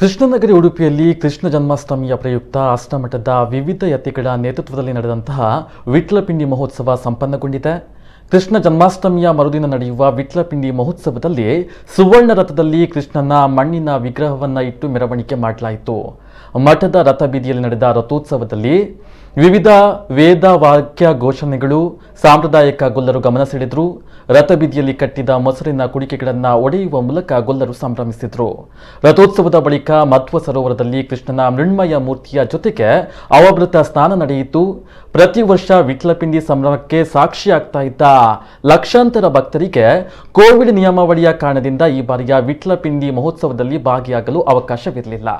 ಕೃಷ್ಣನಗರಿ ಉಡುಪಿಯಲ್ಲಿ ಕೃಷ್ಣ ಜನ್ಮಾಷ್ಟಮಿಯ ಪ್ರಯುಕ್ತ ಅಷ್ಟಮಠದ ವಿವಿಧ ಯತಿಗಳ ನೇತೃತ್ವದಲ್ಲಿ ನಡೆದಂತಹ ವಿಟ್ಲಪಿಂಡಿ ಮಹೋತ್ಸವ ಸಂಪನ್ನಗೊಂಡಿದೆ. ಕೃಷ್ಣ ಜನ್ಮಾಷ್ಟಮಿಯ ಮರುದಿನ ನಡೆಯುವ ವಿಟ್ಲಪಿಂಡಿ ಮಹೋತ್ಸವದಲ್ಲಿ ಸುವರ್ಣ ರಥದಲ್ಲಿ ಕೃಷ್ಣನ ಮಣ್ಣಿನ ವಿಗ್ರಹವನ್ನು ಇಟ್ಟು ಮೆರವಣಿಗೆ ಮಾಡಲಾಯಿತು. ಮಠದ ರಥಬೀದಿಯಲ್ಲಿ ನಡೆದ ರಥೋತ್ಸವದಲ್ಲಿ ವಿವಿಧ ವೇದ ವಾಕ್ಯ ಘೋಷಣೆಗಳು, ಸಾಂಪ್ರದಾಯಿಕ ಗೊಲ್ಲರು ಗಮನ ಸೆಳೆದರು. ರಥಬೀದಿಯಲ್ಲಿ ಕಟ್ಟಿದ ಮೊಸರಿನ ಕುಡಿಕೆಗಳನ್ನು ಒಡೆಯುವ ಮೂಲಕ ಗೊಲ್ಲರು ಸಂಭ್ರಮಿಸಿದರು. ರಥೋತ್ಸವದ ಬಳಿಕ ಮಧ್ವ ಸರೋವರದಲ್ಲಿ ಕೃಷ್ಣನ ಮೃಣ್ಮಯ ಮೂರ್ತಿಯ ಜೊತೆಗೆ ಅವಭೃತ ಸ್ನಾನ ನಡೆಯಿತು. ಪ್ರತಿ ವರ್ಷ ವಿಟ್ಲಪಿಂಡಿ ಸಂಭ್ರಮಕ್ಕೆ ಸಾಕ್ಷಿಯಾಗ್ತಾ ಇದ್ದ ಲಕ್ಷಾಂತರ ಭಕ್ತರಿಗೆ ಕೋವಿಡ್ ನಿಯಮಾವಳಿಯ ಕಾರಣದಿಂದ ಈ ಬಾರಿಯ ವಿಟ್ಲಪಿಂಡಿ ಮಹೋತ್ಸವದಲ್ಲಿ ಭಾಗಿಯಾಗಲು ಅವಕಾಶವಿರಲಿಲ್ಲ.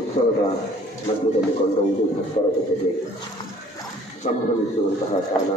ಉತ್ಸವದ ಮಧ್ಯದಲ್ಲಿ ಕೊಂಡೊಯ್ದು ಭಕ್ತರ ಜೊತೆಗೆ ಸಂಭ್ರಮಿಸುವಂತಹ ಕಾಲ.